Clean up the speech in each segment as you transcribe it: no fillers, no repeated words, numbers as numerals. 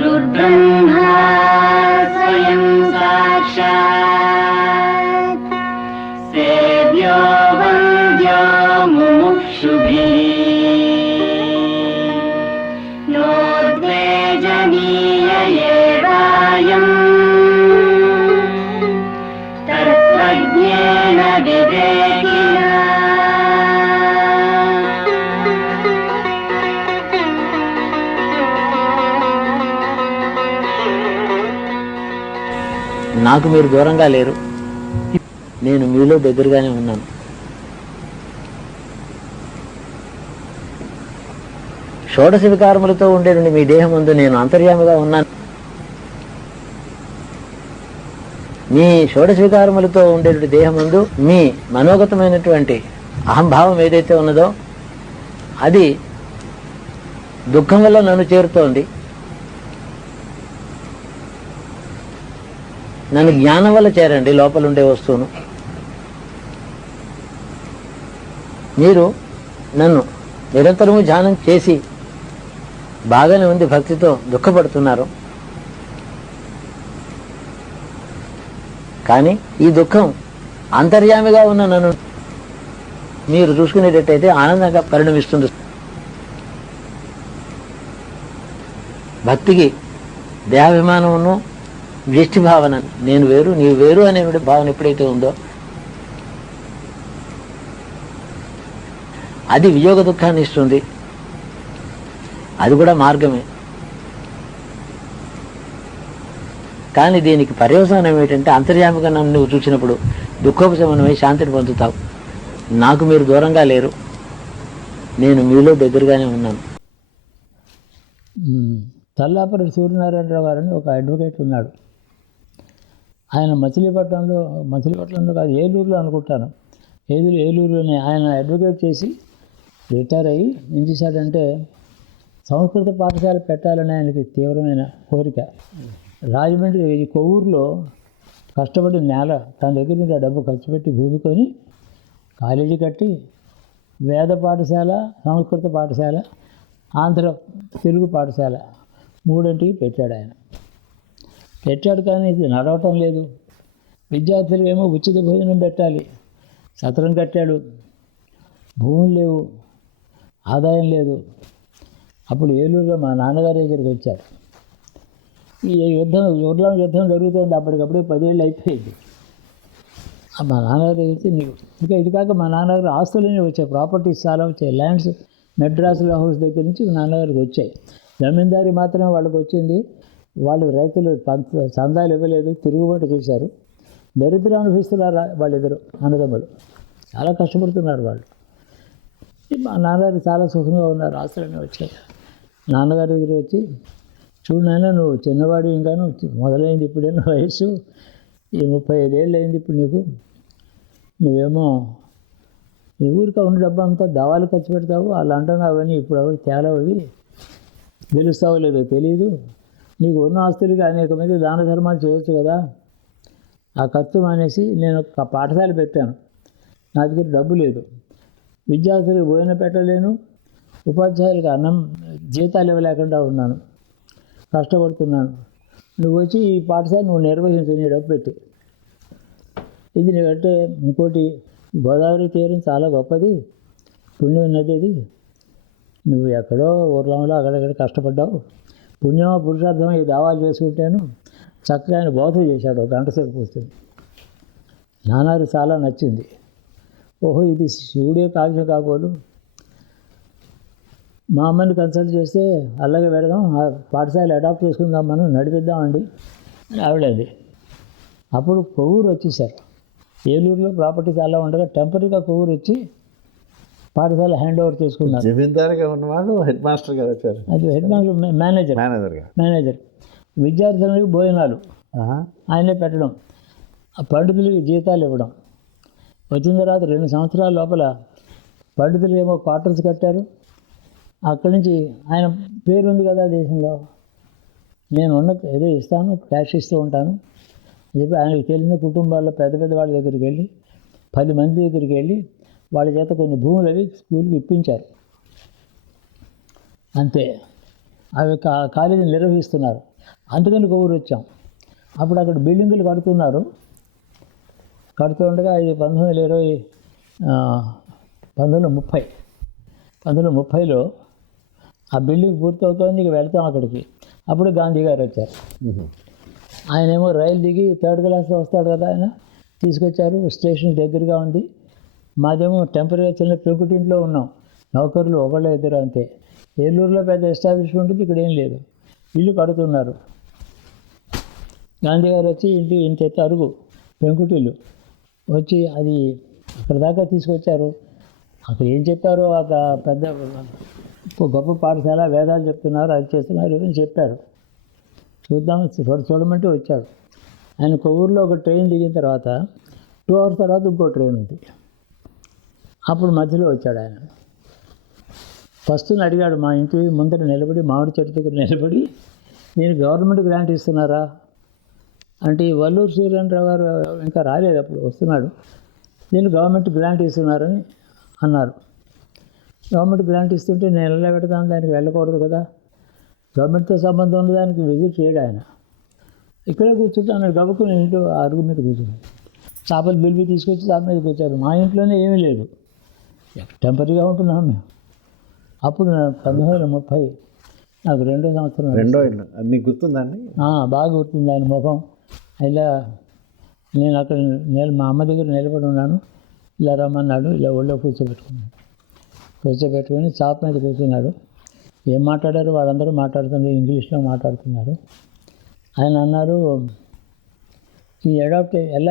गुरुर्ब्रह्मा स्वयं साक्षात् सेव्यो वन्द्यो मुमुक्षुभिः नोद्वेजनीय एवायम् तत्त्वज्ञेन विवेकिना। నాకు మీరు దూరంగా లేరు, నేను మీలో దగ్గరగానే ఉన్నాను. షోడశ వికారములతో ఉండేటువంటి మీ దేహం ముందు నేను అంతర్యామిగా ఉన్నాను. మీ షోడశ వికారములతో ఉండేటువంటి దేహం ముందు మీ మనోగతమైనటువంటి అహంభావం ఏదైతే ఉన్నదో అది దుఃఖం వల్ల నన్ను చేరుతోంది. నన్ను జ్ఞానం వల్ల చేరండి లోపల ఉండే వస్తువును. మీరు నన్ను నిరంతరము ధ్యానం చేసి బాగానే ఉంది భక్తితో దుఃఖపడుతున్నారు. కానీ ఈ దుఃఖం అంతర్యామిగా ఉన్న నన్ను మీరు చూసుకునేటట్టయితే ఆనందంగా పరిణమిస్తుంది. భక్తికి దేహాభిమానమును వ్యష్టి భావన, నేను వేరు నీవు వేరు అనే భావన ఎప్పుడైతే ఉందో అది వియోగ దుఃఖాన్ని ఇస్తుంది. అది కూడా మార్గమే. కానీ దీనికి పర్యవసానం ఏమిటంటే అంతర్యామిగా నన్ను నువ్వు చూసినప్పుడు దుఃఖోపశమనమై శాంతిని పొందుతావు. నాకు మీరు దూరంగా లేరు, నేను మీలో దగ్గరగానే ఉన్నాను. తల్లాపరెడ్డి సూర్యనారాయణరావు గారని ఒక అడ్వకేట్ ఉన్నాడు. ఆయన మచిలీపట్నంలో కాదు, ఏలూరులో అనుకుంటాను, ఏలూరులోనే ఆయన అడ్వకేట్ చేసి రిటైర్ అయ్యి ఏం చేశాడంటే సంస్కృత పాఠశాల పెట్టాలని ఆయనకి తీవ్రమైన కోరిక. రాజమండ్రి ఈ కొవ్వూరులో కష్టపడి నేల తన దగ్గర నుండి ఆ డబ్బు ఖర్చు పెట్టి భూమి కొని కాలేజీ కట్టి వేద పాఠశాల, సంస్కృత పాఠశాల, ఆంధ్ర తెలుగు పాఠశాల మూడింటికి పెట్టాడు ఆయన. పెట్టాడు కానీ ఇది నడవటం లేదు. విద్యార్థులు ఏమో ఉచిత భోజనం పెట్టాలి, సత్రం కట్టాడు, భూములు లేవు, ఆదాయం లేదు. అప్పుడు ఏలూరులో మా నాన్నగారి దగ్గరికి వచ్చారు. ఈ ఊర్లో యుద్ధం జరుగుతుంది. అప్పటికప్పుడు 10 ఏళ్ళు అయిపోయింది. మా నాన్నగారి దగ్గర వచ్చి నీకు ఇంకా ఇది కాక మా నాన్నగారు ఆస్తులనే వచ్చాయి, ప్రాపర్టీస్ చాలా వచ్చాయి. ల్యాండ్స్ మెడ్రాసులో హౌస్ దగ్గర నుంచి మా నాన్నగారికి వచ్చాయి. జమీందారీ మాత్రమే వాళ్ళకి వచ్చింది. వాళ్ళు రైతులు చందాలు ఇవ్వలేదు, తిరుగుబాటు చేశారు. దరిద్రం అనుభవిస్తున్నారు వాళ్ళిద్దరు అన్నదమ్ములు. చాలా కష్టపడుతున్నారు వాళ్ళు. మా నాన్నగారు చాలా సుఖంగా ఉన్నారు, ఆస్తులన్నీ వచ్చాయి. నాన్నగారి దగ్గర వచ్చి చూడు నాయన, నువ్వు చిన్నవాడు ఇంకాను, మొదలైంది ఇప్పుడే వయస్సు, ఈ 35 ఏళ్ళు అయింది ఇప్పుడు నీకు. నువ్వేమో నీ ఊరికా ఉన్న డబ్బు అంతా దవాలు ఖర్చు పెడతావు, అలా అంటున్నావు. అవన్నీ ఇప్పుడు ఎవరు తేలవి, గెలుస్తావో లేదో తెలియదు. నీకు ఉన్న ఆస్తులకి అనేక మంది దాన ధర్మాలు చేయొచ్చు కదా. ఆ ఖర్చు మానేసి నేను ఒక పాఠశాల పెట్టాను, నా దగ్గర డబ్బు లేదు, విద్యార్థులకు భోజనం పెట్టలేను, ఉపాధ్యాయులకు అన్నం జీతాలు ఇవ్వలేకుండా ఉన్నాను, కష్టపడుతున్నాను. నువ్వు వచ్చి ఈ పాఠశాల నువ్వు నిర్వహించు, నీ డబ్బు పెట్టి. ఇది నీకంటే ఇంకోటి, గోదావరి తీరం చాలా గొప్పది, పుణ్యం నది అది. నువ్వు ఎక్కడో ఊర్లంలో అక్కడెక్కడ కష్టపడ్డావు, పుణ్యమో పురుషార్థమో ఈ దావాలు చేసుకుంటాను. చక్కగా ఆయన బోధ చేశాడు, 1 గంట సేపు కూర్చొని. నాన్నగారు చాలా నచ్చింది. ఓహో, ఇది శివుడే కావ్యం కాబోలు. మా అమ్మని కన్సల్ట్ చేస్తే అలాగే పెడదాం, ఆ పాఠశాల అడాప్ట్ చేసుకుందాం, మనం నడిపిద్దామండి అని ఆవిడది. అప్పుడు కొవ్వూరు వచ్చేసారు. ఏలూరులో ప్రాపర్టీ చాలా ఉండగా టెంపరీగా కొవ్వూరు వచ్చి పాఠశాల హ్యాండ్ ఓవర్ చేసుకున్నారు. జమీందారుగా ఉన్నవాడు హెడ్ మాస్టర్గా వచ్చారు. అది హెడ్ మాస్టర్, మేనేజర్. విద్యార్థులకు భోజనాలు ఆయనే పెట్టడం, ఆ పండితులకి జీతాలు ఇవ్వడం. వచ్చిన తర్వాత 2 సంవత్సరాల లోపల పండితులు ఏమో క్వార్టర్స్ కట్టారు. అక్కడి నుంచి ఆయన పేరు ఉంది కదా దేశంలో, నేను ఏదో ఇస్తాను, క్యాష్ ఇస్తూ ఉంటాను అని చెప్పి ఆయనకు తెలిసిన కుటుంబాల్లో పెద్ద వాళ్ళ దగ్గరికి వెళ్ళి 10 మంది దగ్గరికి వెళ్ళి వాళ్ళ చేత కొన్ని భూములు అవి స్కూల్కి ఇప్పించారు. అంతే, అవి కాలేజీని నిర్వహిస్తున్నారు. అందుకని కొవ్వూరు వచ్చాం. అప్పుడు అక్కడ బిల్డింగులు కడుతూ ఉండగా ఇది 1930లో ఆ బిల్డింగ్ పూర్తవుతోంది. ఇక వెళ్తాం అక్కడికి. అప్పుడు గాంధీ గారు వచ్చారు. ఆయనేమో రైలు దిగి 3rd క్లాస్లో వస్తాడు కదా, ఆయన తీసుకొచ్చారు. స్టేషన్ దగ్గరగా ఉంది. మాదేమో టెంపరీగా చిన్న పెంకుటింట్లో ఉన్నాం. నౌకర్లు ఒకళ్ళు ఇద్దరు అంతే. ఏలూరులో పెద్ద ఎస్టాబ్లిష్మెంట్ ఉంది, ఇక్కడ ఏం లేదు. ఇల్లు కడుతున్నారు. గాంధీ గారు వచ్చి ఇంత ఎత్తు అరుగు పెంకుటిల్లు వచ్చి అది అక్కడ దాకా తీసుకొచ్చారు. అక్కడ ఏం చెప్పారో ఒక పెద్ద గొప్ప పాఠశాల, వేదాలు చెప్తున్నారు, అది చేస్తున్నారు అని చెప్పారు. చూడమంటే వచ్చాడు. ఆయన కొవ్వూరులో ఒక ట్రైన్ దిగిన తర్వాత 2 hours తర్వాత ఇంకో ట్రైన్ ఉంది. అప్పుడు మధ్యలో వచ్చాడు ఆయన. ఫస్ట్ అడిగాడు, మా ఇంటి ముందర నిలబడి, మామిడి చెట్టు దగ్గర నిలబడి, నేను గవర్నమెంట్ గ్రాంట్ ఇస్తున్నారా అంటే, వల్లూరు శ్రీరంగరావు గారు ఇంకా రాలేదు, అప్పుడు వస్తున్నాడు. నేను గవర్నమెంట్ గ్రాంట్ ఇస్తున్నారని అన్నారు. గవర్నమెంట్ గ్రాంట్ ఇస్తుంటే నేను ఎలా పెడతాను, దానికి వెళ్ళకూడదు కదా. గవర్నమెంట్తో సంబంధం ఉన్న దానికి విజిట్ చేయడు ఆయన. ఇక్కడే కూర్చుంటాను, గబుక్కుని ఇంట్లో అరుగు మీద కూర్చున్నాను. చేపలు బిల్వి తీసుకొచ్చి చేప మీదకి వచ్చారు. మా ఇంట్లోనే ఏమీ లేదు, టెంపరీగా ఉంటున్నాం మేము. అప్పుడు 1930 నాకు 2వ సంవత్సరం. మీకు గుర్తుందండి? బాగా గుర్తుంది ఆయన ముఖం. ఇలా నేను అక్కడ మా అమ్మ దగ్గర నిలబడి ఉన్నాను. ఇలా రమ్మన్నాడు, ఇలా ఒళ్ళో కూర్చోబెట్టుకొని చాప మీద కూర్చున్నాడు. ఏం మాట్లాడారు, వాళ్ళందరూ మాట్లాడుతున్నారు, ఇంగ్లీష్లో మాట్లాడుతున్నారు. ఆయన అన్నారు, ఈ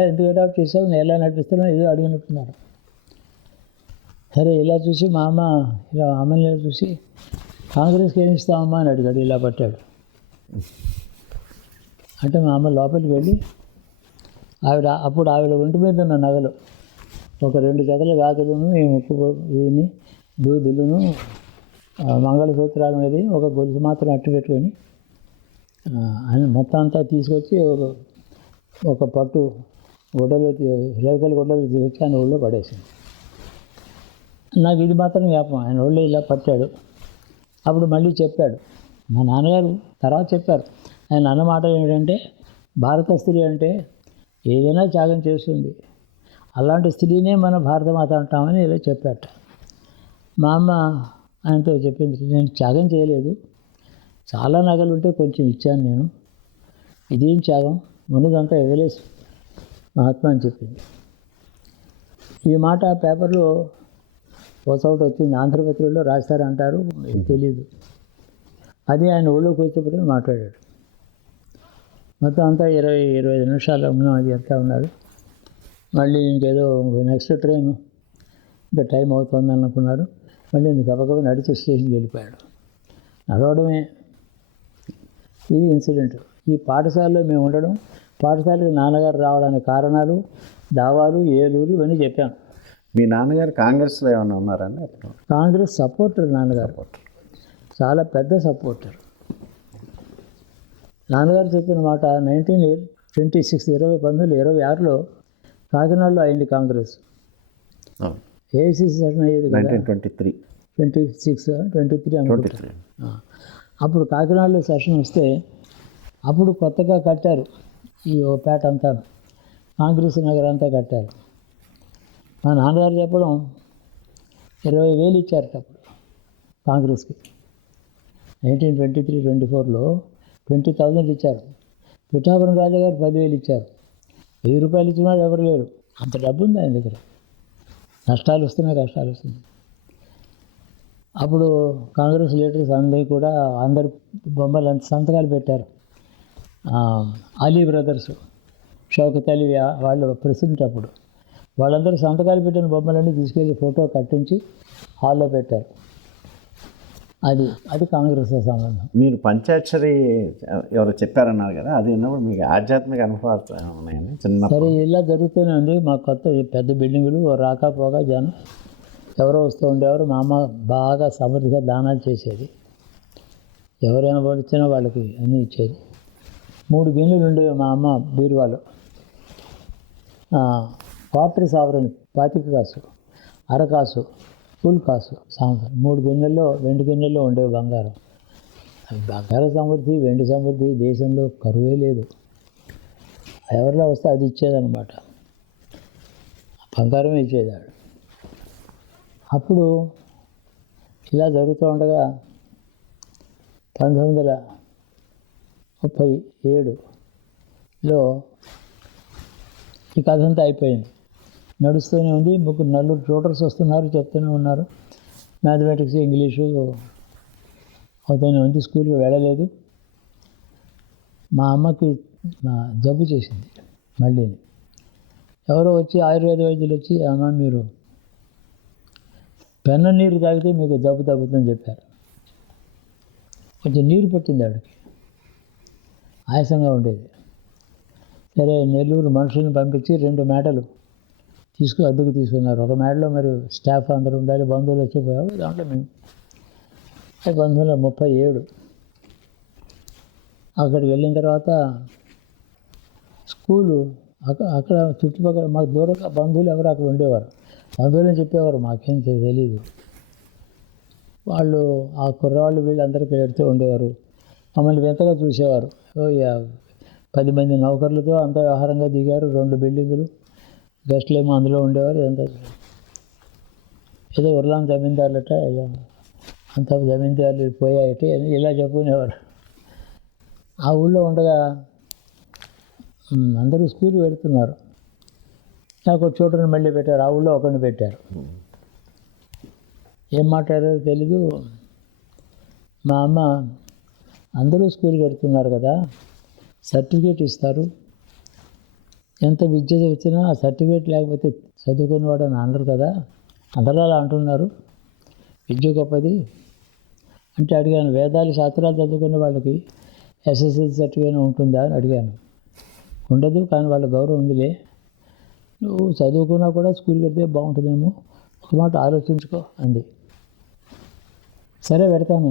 ఎందుకు అడాప్ట్ చేసావు, నేను ఎలా నడిపిస్తున్నావు, ఏదో అడిగినట్టున్నారు. సరే ఇలా చూసి మా అమ్మని ఇలా చూసి, కాంగ్రెస్కి ఏమి ఇస్తామమ్మా అని అడిగాడు. ఇలా పట్టాడు. అంటే మా అమ్మ లోపలికి వెళ్ళి అప్పుడు ఆవిడ ఒంటి మీద ఉన్న నగలు, ఒక 2 జతల గాజులను, ఈ ముక్కు దీన్ని దూదులను, మంగళసూత్రాల మీద ఒక గొలుసు మాత్రం అట్టు పెట్టుకొని ఆయన మొత్తం అంతా తీసుకొచ్చి ఒక పట్టు గుడ్డలో రేఖల గుడ్డలో తీసుకొచ్చి ఆయన ఒళ్ళో పడేసింది. నాకు ఇది మాత్రం జ్ఞాపకం. ఆయన ఒళ్ళో ఇలా పట్టాడు. అప్పుడు మళ్ళీ చెప్పాడు, మా నాన్నగారు తర్వాత చెప్పారు. ఆయన అన్న మాట ఏమిటంటే, భారత స్త్రీ అంటే ఏదైనా త్యాగం చేస్తుంది, అలాంటి స్త్రీనే మన భారతమాత అంటామని ఇలా చెప్పాట. మా అమ్మ ఆయనతో చెప్పింది, నేను త్యాగం చేయలేదు, చాలా నగలు ఉంటే కొంచెం ఇచ్చాను నేను, ఇదేం త్యాగం, ఉన్నదంతా ఎగలేసి మహాత్మా అని చెప్పింది. ఈ మాట పేపర్లో ఒకటి వచ్చింది, ఆంధ్రపత్రికలో రాస్తారంటారు, తెలీదు. అది ఆయన ఊళ్ళో కూర్చోబెట్టి మాట్లాడాడు. మొత్తం అంతా 20-25 నిమిషాలు ఉన్నాం. అది ఎంత ఉన్నాడు. మళ్ళీ ఇంకేదో నెక్స్ట్ ట్రైన్ ఇంకా టైం అవుతుంది అనుకున్నారు. మళ్ళీ గబగబ నడిచి స్టేషన్కి వెళ్ళిపోయాడు. నడవడమే ఇది ఇన్సిడెంట్. ఈ పాఠశాలలో మేము ఉండడం, పాఠశాలకు నాన్నగారు రావడానికి కారణాలు, దావాలు, ఏలూరు ఇవన్నీ చెప్పాను. మీ నాన్నగారు కాంగ్రెస్లో ఏమైనా ఉన్నారండి? కాంగ్రెస్ సపోర్టర్ నాన్నగారు, చాలా పెద్ద సపోర్టర్. నాన్నగారు చెప్పిన మాట 1926 కాకినాడలో అయింది కాంగ్రెస్. ఏఐసిసి సెషన్ అయ్యేది కదా 1923 23 అనుకుంటారు. అప్పుడు కాకినాడలో సెషన్ వస్తే అప్పుడు కొత్తగా కట్టారు ఈ పేట అంతా, కాంగ్రెస్ నగర్ అంతా కట్టారు. మా నాన్నగారు చెప్పడం 20,000 ఇచ్చారట అప్పుడు కాంగ్రెస్కి. 1923-24లో 20,000 ఇచ్చారు. పిఠాపురం రాజాగారు 10,000 ఇచ్చారు. 1000 రూపాయలు ఇచ్చిన వాళ్ళు ఎవరు లేరు. అంత డబ్బు ఉంది ఆయన దగ్గర. కష్టాలు వస్తున్నాయి. అప్పుడు కాంగ్రెస్ లీడర్స్ అందరు బొమ్మలు సంతకాలు పెట్టారు. అలీ బ్రదర్స్, షౌకత్ అలీ వాళ్ళు ప్రెసిడెంట్ అప్పుడు, వాళ్ళందరూ సంతకాలు పెట్టిన బొమ్మలన్నీ తీసుకెళ్ళి ఫోటో కట్టించి హాల్లో పెట్టారు. అది కాంగ్రెస్తో సంబంధం. మీరు పంచాక్షరి ఎవరు చెప్పారన్నారు కదా, అది ఉన్నప్పుడు మీకు ఆధ్యాత్మిక అనుభవాలు ఉన్నాయండి? చిన్న సరే ఇలా జరుగుతూనే ఉంది. మా కొత్త పెద్ద బిల్డింగులు రాకపోగా జనం ఎవరో వస్తూ ఉండేవారు. మా అమ్మ బాగా సమృద్ధిగా దానాలు చేసేది. ఎవరైనా వచ్చినా వాళ్ళకి అన్నీ ఇచ్చేది. 3 గిన్నెలు ఉండేవి మా అమ్మ బీరువాలో. క్వార్టర్ సావరని 25 కాసు, అరకాసు, ఫుల్ కాసు సాంబార్ 3 గిన్నెల్లో, 2 గిన్నెల్లో ఉండేవి బంగారం. బంగార సమృద్ధి, వెండి సమృద్ధి దేశంలో కరువే లేదు. ఎవరిలో వస్తే అది ఇచ్చేదన్నమాట, బంగారమే ఇచ్చేదాడు. అప్పుడు ఇలా జరుగుతూ ఉండగా 1937లో ఈ కథ అంతా అయిపోయింది. నడుస్తూనే ఉంది. నలుగురు ట్యూటర్స్ వస్తున్నారు, చెప్తూనే ఉన్నారు. మ్యాథమెటిక్స్, ఇంగ్లీషు అవుతూనే ఉంది. స్కూల్కి వెళ్ళలేదు. మా అమ్మకి జబ్బు చేసింది మళ్ళీ. ఎవరో వచ్చి ఆయుర్వేద వైద్యులు వచ్చి, అమ్మ మీరు పెన్న నీరు తాగితే మీకు జబ్బు తగ్గుతుందని చెప్పారు. కొంచెం నీరు పట్టింది ఆవిడకి, ఆయాసంగా ఉండేది. సరే నెల్లూరు మనుషుల్ని పంపించి 2 మేడలు అద్దెకు తీసుకున్నారు. ఒక మేడలో మరి స్టాఫ్ అందరూ ఉండాలి, బంధువులు వచ్చిపోయారు. దాంట్లో మేము బంధువుల 37 అక్కడికి వెళ్ళిన తర్వాత స్కూలు అక్కడ చుట్టుపక్కల మాకు దూరంగా బంధువులు ఎవరు అక్కడ ఉండేవారు. బంధువులని చెప్పేవారు, మాకేం తెలీదు. వాళ్ళు ఆ కుర్రవాళ్ళు వీళ్ళందరికీ పెడుతూ ఉండేవారు. మమ్మల్ని వింతగా చూసేవారు. 10 మంది నౌకర్లతో అంత వ్యవహారంగా దిగారు. 2 బిల్డింగులు, గెస్టులేమో అందులో ఉండేవారు. ఏదో ఉర్లాం జమీందారులట, అంత జమీందారులు పోయాయట అని ఇలా చెప్పుకునేవారు. ఆ ఊళ్ళో ఉండగా అందరూ స్కూల్ పెడుతున్నారు. నాకు ఒక చోటుని మళ్ళీ పెట్టారు. ఆ ఊళ్ళో ఒకరిని పెట్టారు. ఏం మాట్లాడారో తెలీదు. మా అమ్మ, అందరూ స్కూల్కి వెళ్తున్నారు కదా, సర్టిఫికేట్ ఇస్తారు, ఎంత విద్య వచ్చినా ఆ సర్టిఫికేట్ లేకపోతే చదువుకునేవాడు అని అనరు కదా, అందరూ అలా అంటున్నారు, విద్య గొప్పది అంటే అడిగాను. వేదాలు శాస్త్రాలు చదువుకునే వాళ్ళకి ఎస్ఎస్ఎల్సీ సర్టిఫికేట్ ఉంటుందా అని అడిగాను. ఉండదు, కానీ వాళ్ళ గౌరవం ఉందిలే, నువ్వు చదువుకున్నా కూడా స్కూల్కి వెళ్తే బాగుంటుందేమో, ఒక మాట ఆలోచించుకో అంది. సరే పెడతాను.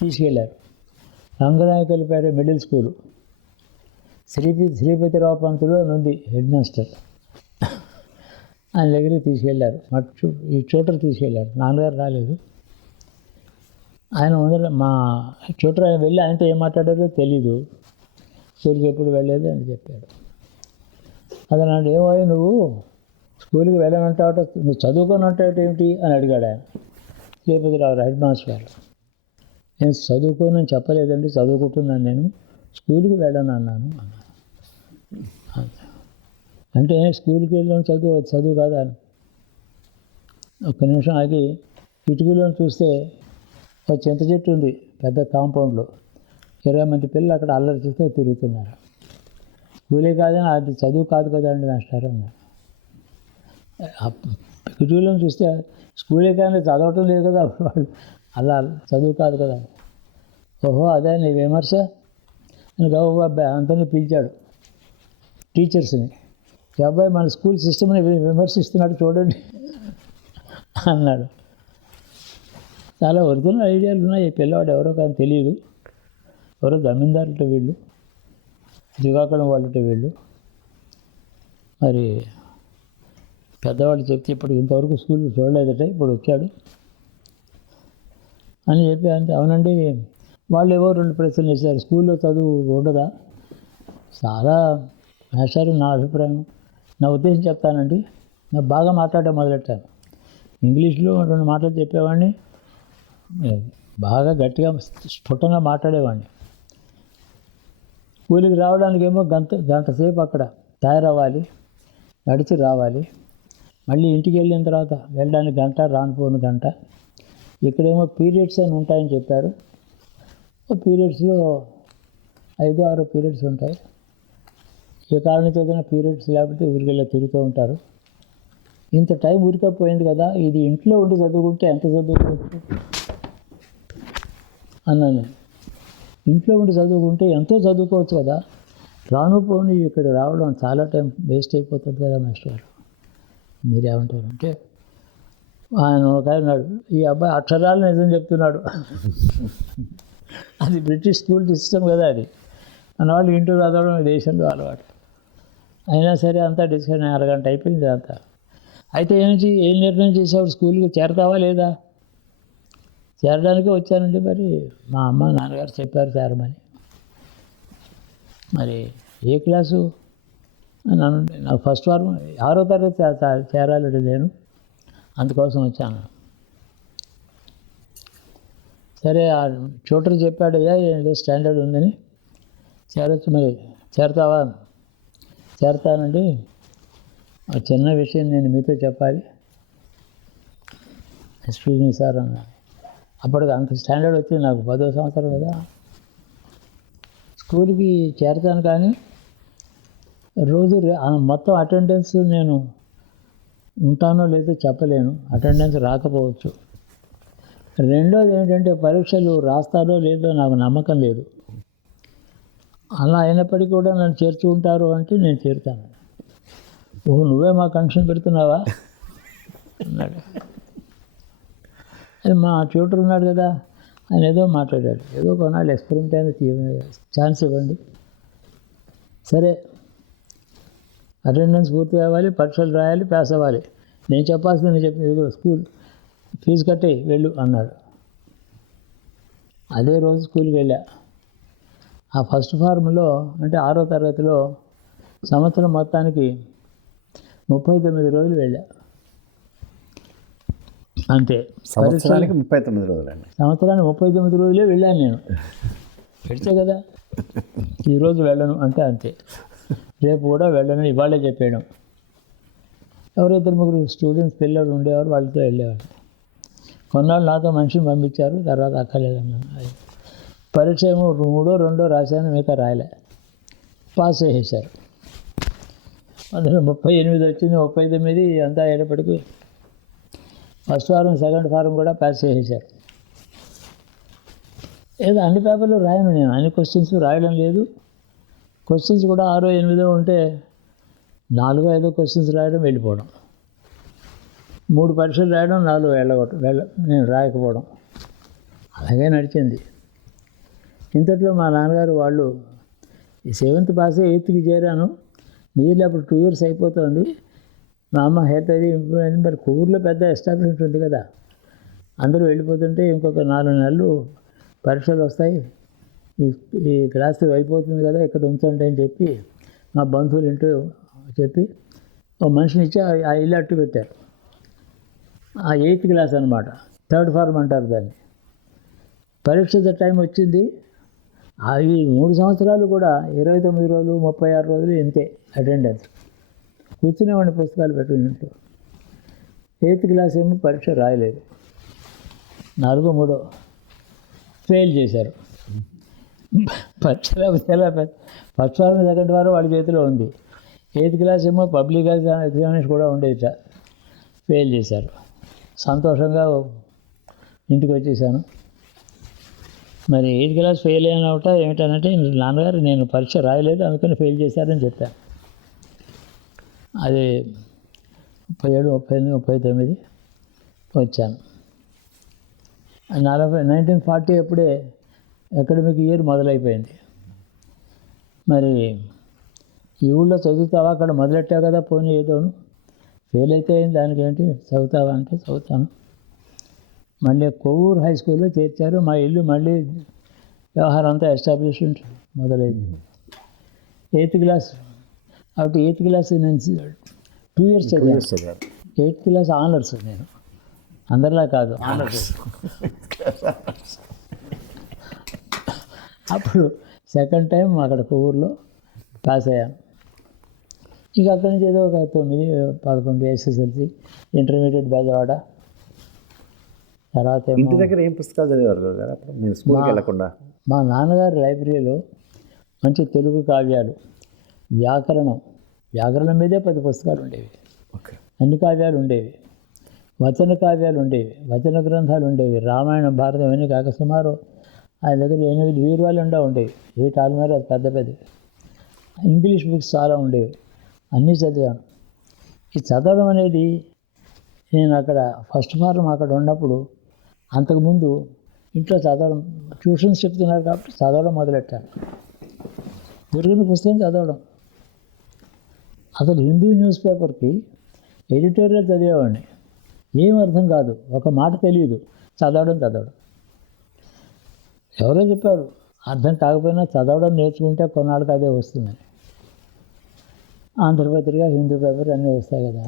తీసుకెళ్ళారు. రంగనాయకులపేట మిడిల్ స్కూలు, శ్రీపతిరావు పంతులు నుండి హెడ్ మాస్టర్. ఆయన దగ్గరికి తీసుకెళ్ళారు. ఈ ట్యూటర్ తీసుకెళ్ళారు. నాన్నగారు రాలేదు. ఆయన ముందర మా ట్యూటర్ వెళ్ళి ఆయనతో ఏం మాట్లాడారో తెలీదు. స్కూల్కి ఎప్పుడు వెళ్ళలేదు అని చెప్పాడు. అదన్నాడు, ఏమో నువ్వు స్కూల్కి వెళ్ళనంటావట, నువ్వు చదువుకొని అంటావు ఏమిటి అని అడిగాడు ఆయన. శ్రీపతిరావు హెడ్ మాస్టర్ గారు. నేను చదువుకోనని చెప్పలేదండి, చదువుకుంటున్నాను, నేను స్కూల్కి వెళ్ళను అన్నాను. అంటే స్కూల్కి వెళ్ళాను, చదువు కాదా? ఒక్క నిమిషం ఆగి ఇటుకలో చూస్తే ఒక చింత చెట్టు ఉంది పెద్ద కాంపౌండ్లో. 20 మంది పిల్లలు అక్కడ అల్లరి చేస్తే తిరుగుతున్నారు. స్కూలే కాదని, అది చదువు కాదు కదండి మాస్టర్ అన్నారు. ఇటుకలో చూస్తే స్కూలే కానీ చదవటం లేదు కదా వాళ్ళు, అలా చదువు కాదు కదా. ఓహో అదే నీ విమర్శ అని గౌరవ అబ్బాయి అందరినీ పిలిచాడు, టీచర్స్ని. ఈ అబ్బాయి మన స్కూల్ సిస్టమ్ని విమర్శిస్తున్నాడు చూడండి అన్నాడు. చాలా ఒరిజినల్ ఐడియాలు ఉన్నాయి. ఈ పిల్లవాడు ఎవరో కానీ తెలియదు, ఎవరో జమీందారులట వీళ్ళు, శ్రీకాకుళం వాళ్ళట వీళ్ళు. మరి పెద్దవాళ్ళు చెప్తే ఇప్పుడు ఇంతవరకు స్కూల్ చూడలేదట, ఇప్పుడు వచ్చాడు అని చెప్పి. అంతే, అవునండి. వాళ్ళు ఏవో 2 ప్రశ్నలు వేశారు, స్కూల్లో చదువు ఉండదా? చాలా మాస్టారు, నా అభిప్రాయం, నా ఉద్దేశం చెప్తానండి. నాకు బాగా మాట్లాడడం మొదలెట్టాను. ఇంగ్లీష్లో 2 మాటలు చెప్పేవాడిని, బాగా గట్టిగా స్ఫుటంగా మాట్లాడేవాడిని. స్కూల్కి రావడానికేమో గంట సేపు అక్కడ తయారవ్వాలి, నడిచి రావాలి. మళ్ళీ ఇంటికి వెళ్ళిన తర్వాత వెళ్ళడానికి గంట, రానుపోను గంట. ఇక్కడేమో పీరియడ్స్ అని ఉంటాయని చెప్పారు. పీరియడ్స్లో 5-6 పీరియడ్స్ ఉంటాయి. ఏ కారణం చేతన పీరియడ్స్ లేకపోతే ఊరికెళ్ళి తిరుగుతూ ఉంటారు. ఇంత టైం ఊరికపోయింది కదా, ఇది ఇంట్లో ఉండి చదువుకుంటే ఎంత చదువుకోవచ్చు అన్నాను. ఇంట్లో ఉండి చదువుకుంటే ఎంతో చదువుకోవచ్చు కదా, రాను పోను ఇక్కడ రావడం చాలా టైం వేస్ట్ అయిపోతుంది కదా మాస్టర్ గారు, మీరేమంటారు అంటే ఆయన ఒక అన్నాడు, ఈ అబ్బాయి అక్షరాలు నిజం చెప్తున్నాడు. అది బ్రిటిష్ స్కూల్ సిస్టమ్ కదా అది, మన వాళ్ళు ఇంటూ చదవడం దేశంలో అలవాటు. అయినా సరే అంతా డిస్కషన్ అరగంట అయిపోయింది అంతా. అయితే ఏం నిర్ణయం చేసావు, స్కూల్కి చేరతావా లేదా చేరడానికి వచ్చానండి. మరి మా అమ్మ నాన్నగారు చెప్పారు చేరమని. మరి ఏ క్లాసు అని అనండి. నాకు ఫస్ట్ వారం 6వ తరగతి చేరాలండి నేను, అందుకోసం వచ్చాను. సరే ఆ ట్యూటర్ చెప్పాడు, ఏంటి స్టాండర్డ్ ఉందని, చేరొచ్చు. మరి చేరతావా? చేరతానండి. ఆ చిన్న విషయం నేను మీతో చెప్పాలి. ఎక్స్క్యూజ్ మీ సార్ అన్న. అప్పటికి అంత స్టాండర్డ్ వచ్చింది నాకు, 10వ సంవత్సరం కదా. స్కూల్కి చేరతాను కానీ రోజు మొత్తం అటెండెన్స్ నేను ఉంటానో లేదో చెప్పలేను, అటెండెన్స్ రాకపోవచ్చు. రెండోది ఏంటంటే పరీక్షలు రాస్తారో లేదో నాకు నమ్మకం లేదు. అలా అయినప్పటికీ కూడా నన్ను చేర్చుకుంటారు అంటే నేను చేరుతాను. ఓహో, నువ్వే మా కండిషన్ పెడుతున్నావా అన్నాడు. అది మా ట్యూటర్ ఉన్నాడు కదా, ఆయన ఏదో మాట్లాడాడు, ఏదో కొనాలి, ఎక్స్పెరిమెంట్ అయినా ఛాన్స్ ఇవ్వండి. సరే, అటెండెన్స్ పూర్తి కావాలి, పరీక్షలు రాయాలి, పాస్ అవ్వాలి. నేను చెప్పాల్సింది నేను చెప్పి స్కూల్ ఫీజు కట్టి వెళ్ళు అన్నాడు. అదే రోజు స్కూల్కి వెళ్ళా. ఆ ఫస్ట్ ఫార్మ్లో అంటే 6వ తరగతిలో సంవత్సరం మొత్తానికి 39 రోజులు వెళ్ళా అంతే. సంవత్సరానికి 39 రోజులండి. సంవత్సరానికి 39 రోజులే వెళ్ళాను నేను. పెడితే కదా ఈరోజు వెళ్ళను అంటే అంతే, రేపు కూడా వెళ్ళను, ఇవాళే చెప్పేయడం. ఎవరైతే 2-3 స్టూడెంట్స్ పిల్లలు ఉండేవారు, వాళ్ళతో వెళ్ళేవాళ్ళు. కొన్నాళ్ళు నాతో మనిషిని పంపించారు, తర్వాత అక్కర్లేదన్నాను. పరీక్ష ఏమో 3-2 రాశాను, మిగతా రాయలే. పాస్ చేసేసారు. అందులో 38 వచ్చింది, 39 అంతా అయ్యేటప్పటికి ఫస్ట్ ఫారం సెకండ్ ఫారం కూడా పాస్ చేసేసారు. ఏదో అన్ని పేపర్లు రాయను నేను, అన్ని క్వశ్చన్స్ రాయడం లేదు. క్వశ్చన్స్ కూడా 6-8 ఉంటే 4-5 క్వశ్చన్స్ రాయడం, వెళ్ళిపోవడం. 3 పరీక్షలు రాయడం, 4 నేను రాయకపోవడం, అలాగే నడిచింది. ఇంతట్లో మా నాన్నగారు వాళ్ళు 7th పాస్ 8th చేరాను. నీళ్ళు అప్పుడు 2 years అయిపోతుంది. మా అమ్మ హెల్త్ అది ఇంప్రూవ్ అయింది. మరి ఊర్లో పెద్ద ఎస్టాబ్లిష్మెంట్ ఉంది కదా, అందరూ వెళ్ళిపోతుంటే ఇంకొక 4 నెలలు పరీక్షలు వస్తాయి, ఈ క్లాస్ అయిపోతుంది కదా, ఇక్కడ ఉంచండి అని చెప్పి మా బంధువులు ఇంటూ చెప్పి ఒక మనిషిని ఇచ్చి ఆ ఇల్లు అట్టు పెట్టారు. ఆ 8th క్లాస్ అనమాట, 3rd ఫార్మ్ అంటారు దాన్ని. పరీక్ష టైం వచ్చింది. ఈ 3 సంవత్సరాలు కూడా 29 రోజులు 36 రోజులు ఇంతే అటెండెన్స్. కూర్చునేవాడిని పుస్తకాలు పెట్టుకుని ఇంట్లో. 8th క్లాస్ ఏమో పరీక్ష రాయలేదు, 4-3 ఫెయిల్ చేశారు. పరీక్ష ఫస్ట్ ఫారం సెకండ్ ఫారం వాళ్ళ చేతిలో ఉంది. 8th క్లాస్ ఏమో పబ్లిక్ ఎగ్జామినేషన్ కూడా ఉండేది, ఫెయిల్ చేశారు. సంతోషంగా ఇంటికి వచ్చేసాను. మరి 8th క్లాస్ ఫెయిల్ అయినవుట ఏమిటనంటే, నాన్నగారు నేను పరీక్ష రాయలేదు అందుకని ఫెయిల్ చేశారని చెప్పాను. అది 37, 38, 39 వచ్చాను. 1940 అప్పుడే అకాడమిక్ ఇయర్ మొదలైపోయింది. మరి ఈ ఊళ్ళో చదువుతావా, అక్కడ మొదలెట్టావు కదా, పోనీ ఏదోను, ఫెయిల్ అయితే అయింది, దానికి ఏంటి, చదువుతావా అంటే చదువుతాను. మళ్ళీ కొవ్వూరు హై స్కూల్లో చేర్చారు. మా ఇల్లు మళ్ళీ వ్యవహారం అంతా ఎస్టాబ్లిష్మెంట్ మొదలైంది. 8th క్లాస్ కాబట్టి 8th క్లాస్ నేను 2 years చదివాను. 8th క్లాస్ ఆనర్స్ నేను, అందరిలా కాదు, ఆనర్స్. అప్పుడు సెకండ్ టైం అక్కడ కొవ్వూరులో పాస్ అయ్యాను. ఇక అక్కడి నుంచి ఏదో ఒక 9-11 SSLC, ఇంటర్మీడియట్ బెజవాడ. తర్వాత ఇంటి దగ్గర ఏం పుస్తకాలు చదివారు కదా అప్పుడు మీరు స్కూల్కి వెళ్ళకుండా? మా నాన్నగారి లైబ్రరీలో మంచి తెలుగు కావ్యాలు, వ్యాకరణం మీదే 10 పుస్తకాలు ఉండేవి. అన్ని కావ్యాలు ఉండేవి, వచన కావ్యాలు ఉండేవి, వచన గ్రంథాలు ఉండేవి, రామాయణం భారతం అన్నీ కాక సుమారు ఆయన దగ్గర 8 వీరువాళ్ళు ఉండేవి. 8 ఆల్మేర పెద్ద ఇంగ్లీష్ బుక్స్ చాలా ఉండేవి, అన్నీ చదివాను. ఈ చదవడం అనేది నేను అక్కడ ఫస్ట్ ఫారం అక్కడ ఉన్నప్పుడు, అంతకుముందు ఇంట్లో చదవడం, ట్యూషన్స్ చెప్తున్నారు కాబట్టి చదవడం మొదలెట్టాను. దొరికిన పుస్తకం చదవడం. అసలు హిందూ న్యూస్ పేపర్కి ఎడిటోరియల్ చదివేవాడిని. ఏం అర్థం కాదు, ఒక మాట తెలియదు, చదవడం. ఎవరో చెప్పారు, అర్థం కాకపోయినా చదవడం నేర్చుకుంటే కొన్నాళ్ళకి అదే వస్తుందని. ఆంధ్రపత్రిక, హిందూ పేపర్ అన్నీ వస్తాయి కదా,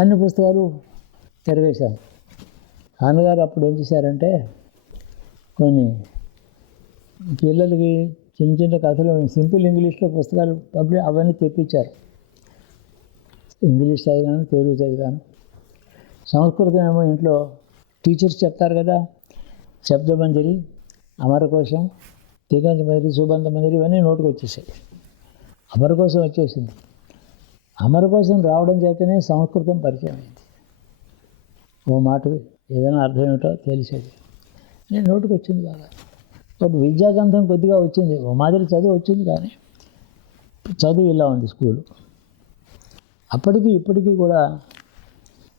అన్ని పుస్తకాలు తిరగేశాను. నాన్నగారు అప్పుడు ఏం చేశారంటే కొన్ని పిల్లలకి చిన్న చిన్న కథలు సింపుల్ ఇంగ్లీష్లో పుస్తకాలు అవన్నీ తెప్పించారు. ఇంగ్లీష్ చదివాను, తెలుగు చదివాను. సంస్కృతం ఏమో ఇంట్లో టీచర్స్ చెప్తారు కదా, శబ్దమంజరి, అమరకోశం, తిగంధమంజరి, సుబంధమంజరి ఇవన్నీ నోటుకు వచ్చేసాయి. అమరకోశం వచ్చేసింది. అమరకోశం రావడం చేతనే సంస్కృతం పరిచయం అయింది. ఓ మాట ఏదైనా అర్థం ఏమిటో తెలిసేది. నేను నోటుకు వచ్చింది బాగా. బట్ విద్యాగంధం కొద్దిగా వచ్చింది, ఓ మాదిరి చదువు వచ్చింది, కానీ చదువు ఇలా ఉంది స్కూలు. అప్పటికి ఇప్పటికీ కూడా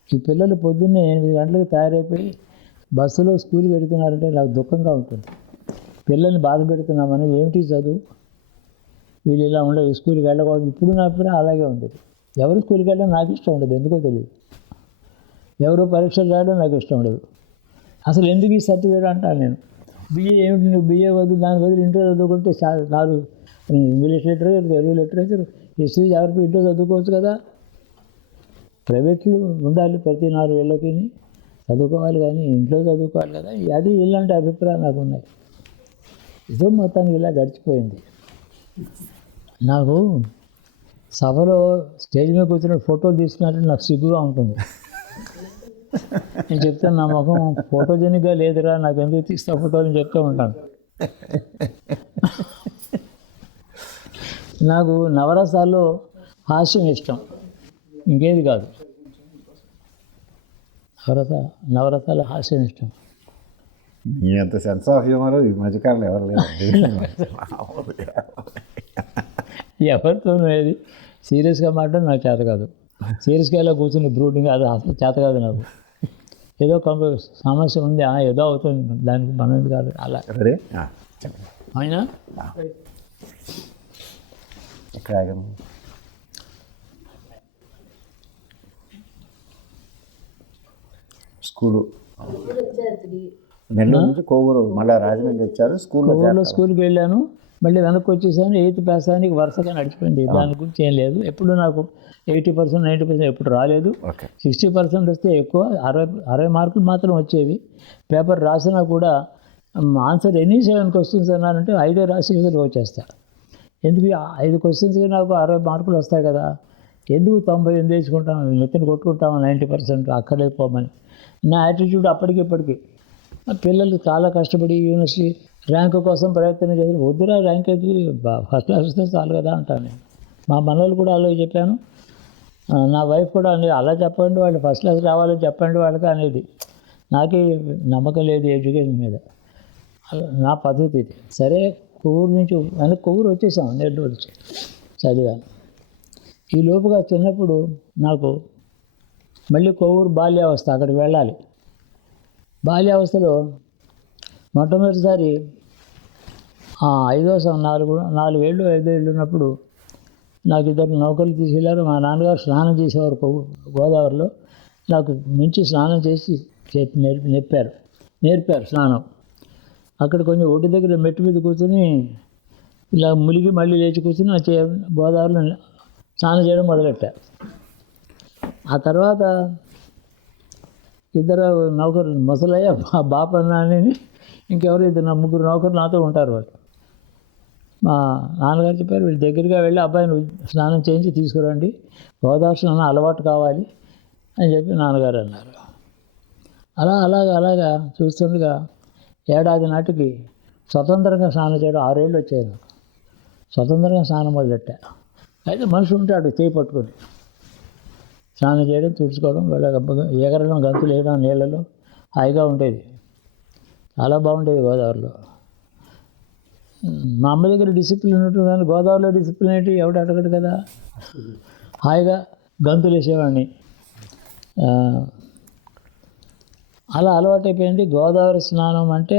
ఈ పిల్లలు పొద్దున్నే 8 గంటలకు తయారైపోయి బస్సులో స్కూల్కి వెళుతున్నారంటే నాకు దుఃఖంగా ఉంటుంది. పిల్లల్ని బాధ పెడుతున్నామని, ఏమిటి చదువు, వీళ్ళు ఇలా ఉండవు, ఈ స్కూల్కి వెళ్ళకూడదు. ఇప్పుడు నా అభిప్రాయం అలాగే ఉండేది. ఎవరు స్కూల్కి వెళ్ళడం నాకు ఇష్టం ఉండదు, ఎందుకో తెలియదు. ఎవరు పరీక్షలు రాయడం నాకు ఇష్టం ఉండదు. అసలు ఎందుకు ఈ సర్టిఫికేట్ అంటాను నేను. బిఏ ఏమిటి, నువ్వు బిఏ వద్దు, దాని బదులు ఇంట్లో చదువుకుంటే 4 English literature, Telugu literature, history, geography ఇంట్లో చదువుకోవచ్చు కదా. ప్రైవేట్లు ఉండాలి, ప్రతి 4 ఏళ్ళకి చదువుకోవాలి, కానీ ఇంట్లో చదువుకోవాలి కదా. అది ఇలాంటి అభిప్రాయాలు నాకు ఉన్నాయి. ఇదో మొత్తానికి ఇలా గడిచిపోయింది. నాకు సభలో స్టేజ్ మీద కూర్చున్న ఫోటోలు తీసుకున్నట్టు నాకు సిగ్గుగా ఉంటుంది. నేను చెప్తాను, నా ముఖం ఫోటోజెనిక్గా లేదురా, నాకు ఎందుకు తీస్తా ఫోటోలు అని చెప్తూ ఉంటాను. నాకు నవరసాల్లో హాస్యం ఇష్టం, ఇంకేది కాదు. నవరసాల హాస్యం ఇష్టం. మీ అంత సెన్స్ ఆఫ్ హ్యూమర్ ఈ మధ్యకాలంలో ఎవరు లేదు. ఎవరితోనూ ఏది సీరియస్గా మాట్లాడడం నాకు చేత కాదు. సీరియస్గా ఇలా కూర్చుని బ్రూడింగ్ అది అసలు చేత కాదు నాకు. ఏదో కొంత సమస్య ఉంది, ఏదో అవుతుంది, దానికి మనం కాదు అలా. అయినా ఎక్కడ స్కూలు నెల్లూరు నుంచి కోవూరు, మళ్ళీ రాజమండ్రి వచ్చారు. స్కూల్కి వెళ్ళాను, మళ్ళీ వెనక్కి వచ్చేసాను. 8th పాసానికి వరుసగా నడిచిపోయింది. దాని గురించి ఏం లేదు. ఎప్పుడు నాకు 80%, 90% ఎప్పుడు రాలేదు. 60% వస్తే ఎక్కువ, 60 మార్కులు మాత్రం వచ్చేవి. పేపర్ రాసినా కూడా ఆన్సర్ ఎనీ 7 క్వశ్చన్స్ అన్నారంటే 5 రాసి వచ్చేస్తా. ఎందుకు 5 క్వశ్చన్స్కి నాకు 60 మార్కులు వస్తాయి కదా, ఎందుకు 98 వేసుకుంటాం, నెత్తిని కొట్టుకుంటాము 90% అక్కర్లేదు పోమని. నా యాటిట్యూడ్ అప్పటికి ఇప్పటికీ. పిల్లలు చాలా కష్టపడి యూనివర్సిటీ ర్యాంకు కోసం ప్రయత్నం చేసి, వద్దురా ర్యాంక్ ఎందుకు, ఫస్ట్ క్లాస్ వస్తే చాలు కదా అంటాను నేను. మా మనవాళ్ళు కూడా అలాగే చెప్పాను. నా వైఫ్ కూడా అనేది, అలా చెప్పండి, వాళ్ళు ఫస్ట్ క్లాస్ రావాలని చెప్పండి వాళ్ళకి అనేది. నాకే నమ్మకం లేదు ఎడ్యుకేషన్ మీద. నా పద్ధతి ఇది. సరే, కొవ్వూరు నుంచి కొవ్వూరు వచ్చేసాం, నెల్లూరు వచ్చి చదివాను. ఈ లోపుగా చిన్నప్పుడు నాకు మళ్ళీ కొవ్వూరు బాల్యావస్థ, అక్కడికి వెళ్ళాలి. బాల్యావస్థలో మొట్టమొదటిసారి 4 ఏళ్ళు 5 ఏళ్ళు ఉన్నప్పుడు నాకు 2 నౌకర్లు తీసుకెళ్ళారు. మా నాన్నగారు స్నానం చేసేవారు గోదావరిలో. నాకు మించి స్నానం చేసి నేర్పారు స్నానం. అక్కడ కొంచెం ఒడ్డు దగ్గర మెట్టు మీద కూర్చొని ఇలా ములిగి మళ్ళీ లేచి కూర్చొని గోదావరిలో స్నానం చేయడం మొదలెట్టారు. ఆ తర్వాత 2 నౌకర్లు, ముసలయ్య, బాపన్న అని ఇంకెవరు 2 నౌకర్లు నాతో ఉంటారు. వాళ్ళు మా నాన్నగారు చెప్పారు, వీళ్ళు దగ్గరగా వెళ్ళి అబ్బాయిని స్నానం చేయించి తీసుకురండి, గోదావరి స్నానం అలవాటు కావాలి అని చెప్పి నాన్నగారు అన్నారు. అలాగా చూస్తుండగా ఏడాది నాటికి స్వతంత్రంగా స్నానం చేయడం 6 ఏళ్ళు వచ్చాయి నాకు. స్వతంత్రంగా స్నానం మొదలెట్టా. అయితే మనిషి ఉంటాడు చేయి పట్టుకొని స్నానం చేయడం, తుడుచుకోవడం, ఎగరడం, గంతులు వేయడం నీళ్ళలో హాయిగా ఉండేది. చాలా బాగుండేది గోదావరిలో. మా అమ్మ దగ్గర డిసిప్లిన్ ఉంటుంది, కానీ గోదావరిలో డిసిప్లిన్ ఏంటి ఎవడు అడగడు కదా. హాయిగా గంతులు వేసేవాడిని. అలా అలవాటైపోయింది. గోదావరి స్నానం అంటే,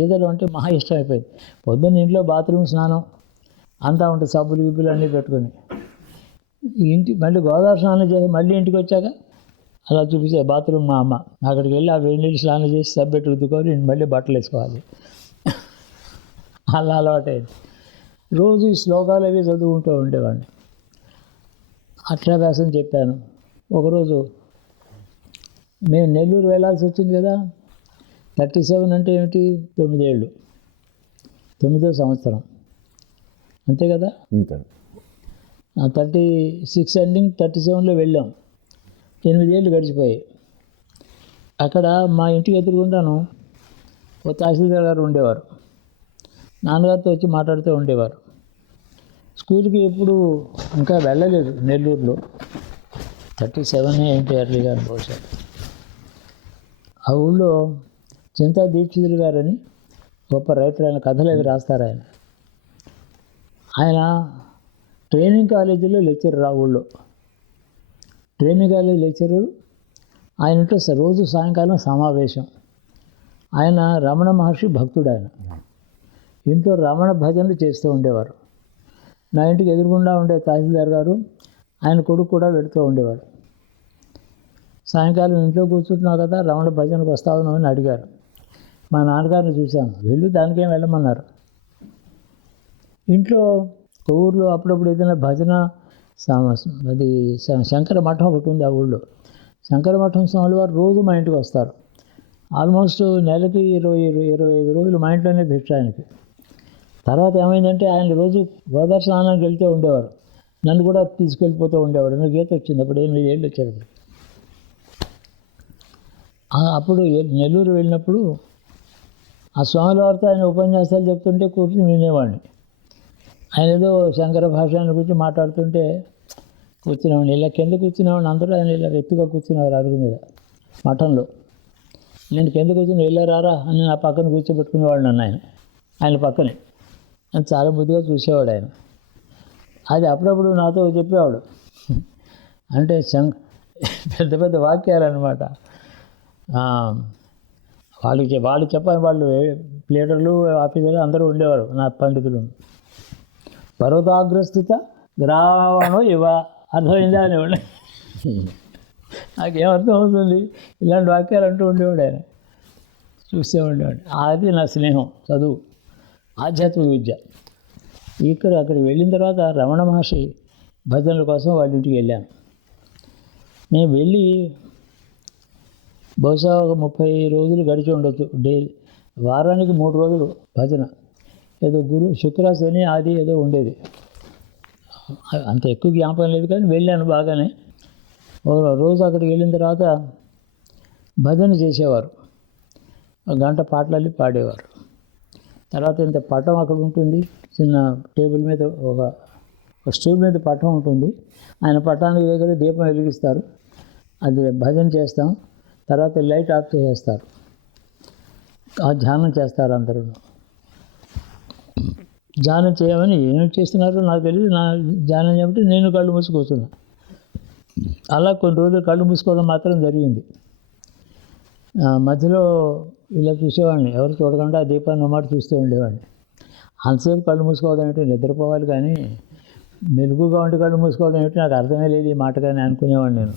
ఈదలు అంటే మహా ఇష్టం అయిపోయింది. పొద్దున్న ఇంట్లో బాత్రూమ్ స్నానం అంతా ఉంటుంది, సబ్బులు గిబ్బులు అన్నీ పెట్టుకొని. మళ్ళీ గోదావరి స్నానం చేసి మళ్ళీ ఇంటికి వచ్చాక అలా చూపిస్తే బాత్రూమ్ మా అమ్మ. అక్కడికి వెళ్ళి ఆ వేడి నీళ్ళు స్నానం చేసి సబ్బెట్టు రుద్దుకొని నేను మళ్ళీ బట్టలు వేసుకోవాలి. అలా అలవాటైంది. రోజు ఈ శ్లోకాలు అవి చదువుకుంటూ ఉండేవాడిని. అక్షరాభ్యాసం చెప్పాను. ఒకరోజు మేము నెల్లూరు వెళ్ళాల్సి వచ్చింది కదా. 37 అంటే ఏమిటి? 9 ఏళ్ళు, 9వ సంవత్సరం అంతే కదా. అంతే. 36 ఎండింగ్ 37లో వెళ్ళాం. 8 ఏళ్ళు గడిచిపోయాయి. అక్కడ మా ఇంటికి ఎదురుగుండాను ఓ తహసీల్దార్ గారు ఉండేవారు. నాన్నగారితో వచ్చి మాట్లాడుతూ ఉండేవారు. స్కూల్కి ఎప్పుడు ఇంకా వెళ్ళలేదు నెల్లూరులో. 37 ఏంటి ఎర్లీగా బహుశా. ఆ ఊళ్ళో చింతా దీక్షితులు గారని గొప్ప రైటర్, ఆయన కథలు అవి రాస్తారు. ఆయన ట్రైనింగ్ కాలేజీలో లెక్చరర్. ఆ ఊళ్ళో ట్రైనింగ్ కాలేజీ లెక్చరర్. ఆయన ఇంట్లో రోజు సాయంకాలం సమావేశం. ఆయన రమణ మహర్షి భక్తుడు. ఆయన ఇంట్లో రమణ భజనలు చేస్తూ ఉండేవారు. నా ఇంటికి ఎదురుగుండా ఉండే తహసీల్దార్ గారు ఆయన కొడుకు కూడా వెళుతూ ఉండేవాడు. సాయంకాలం ఇంట్లో కూర్చుంటున్నావు కదా, రమణ భజనకు వస్తావు అని అడిగారు. మా నాన్నగారిని చూశాను. వెళ్ళు, దానికేం వెళ్ళమన్నారు. ఇంట్లో ఊళ్ళో అప్పుడప్పుడు ఏదైనా భజన అది శంకర మఠం ఒకటి ఉంది ఆ ఊళ్ళో. శంకర మఠం స్వామి వారు రోజు మా ఇంటికి వస్తారు. ఆల్మోస్ట్ నెలకి 20-25 రోజులు మా ఇంట్లోనే భిక్ష ఆయనకి. తర్వాత ఏమైందంటే ఆయన రోజు గోదావరి స్నానానికి వెళ్తూ ఉండేవారు. నన్ను కూడా తీసుకెళ్ళిపోతూ ఉండేవాడు. నాకు గీత వచ్చింది అప్పుడు, 8 ఏళ్ళు వచ్చేటప్పుడు. అప్పుడు నెల్లూరు వెళ్ళినప్పుడు ఆ స్వామిల వారితో ఆయన ఉపన్యాసాలు చెప్తుంటే కూర్చుని వినేవాడిని. ఆయన ఏదో శంకర భాషను గురించి మాట్లాడుతుంటే కూర్చునేవాడిని. ఇలా కింద కూర్చునేవాడిని. అందరూ ఆయన ఇలా ఎత్తుగా కూర్చునేవారు అరుగు మీద మఠంలో. నేను కింద కూర్చుని వెళ్ళారా అని నా పక్కన కూర్చోబెట్టుకునేవాడు నన్ను. ఆయన పక్కనే అని చాలా ముద్దుగా చూసేవాడు ఆయన. అది అప్పుడప్పుడు నాతో చెప్పేవాడు. అంటే పెద్ద పెద్ద వాక్యాలు అన్నమాట. వాళ్ళు చెప్పని వాళ్ళు ప్లేడర్లు, ఆఫీసర్లు అందరూ ఉండేవారు నా పండితులు. పర్వతాగ్రస్థిత గ్రామం ఇవ అర్థమైందా అనేవాడు. నాకేమర్థం అవుతుంది ఇలాంటి వాక్యాలు అంటూ ఉండేవాడు ఆయన. చూస్తూ ఉండేవాడు. అది నా స్నేహం, చదువు, ఆధ్యాత్మిక విద్య. అక్కడికి వెళ్ళిన తర్వాత రమణ మహర్షి భజనల కోసం వాళ్ళ ఇంటికి వెళ్ళాను. నేను వెళ్ళి బహుశా ఒక 30 రోజులు గడిచి ఉండొచ్చు. వారానికి 3 రోజులు భజన. ఏదో శుక్ర, శని, ఆది ఏదో ఉండేది. అంత ఎక్కువ జ్ఞాపకం లేదు కానీ వెళ్ళాను బాగానే. రోజు అక్కడికి వెళ్ళిన తర్వాత భజన చేసేవారు. 1 గంట పాటలు పాడేవారు. తర్వాత ఇంత పటం అక్కడ ఉంటుంది, చిన్న టేబుల్ మీద ఒక స్టూల్ మీద పటం ఉంటుంది. ఆయన పటానికి దగ్గర దీపం వెలిగిస్తారు. అది భజన చేస్తాం. తర్వాత లైట్ ఆఫ్ చేసేస్తారు. ధ్యానం చేస్తారు అందరూ. ధ్యానం చేయమని ఏం చేస్తున్నారో నాకు తెలియదు. నా ధ్యానం చేయమంటే నేను కళ్ళు మూసి కూర్చున్నా. అలా కొన్ని రోజులు కళ్ళు మూసుకోవడం మాత్రం జరిగింది. మధ్యలో ఇలా చూసేవాడిని, ఎవరు చూడకుండా ఆ దీపాన్ని మాట చూస్తూ ఉండేవాడిని. అంతసేపు కళ్ళు మూసుకోవడం ఏమిటి, నిద్రపోవాలి కానీ మెలుగుగా ఉండి కళ్ళు మూసుకోవడం ఏమిటి నాకు అర్థమే లేదు ఈ మాట కానీ అనుకునేవాడిని నేను.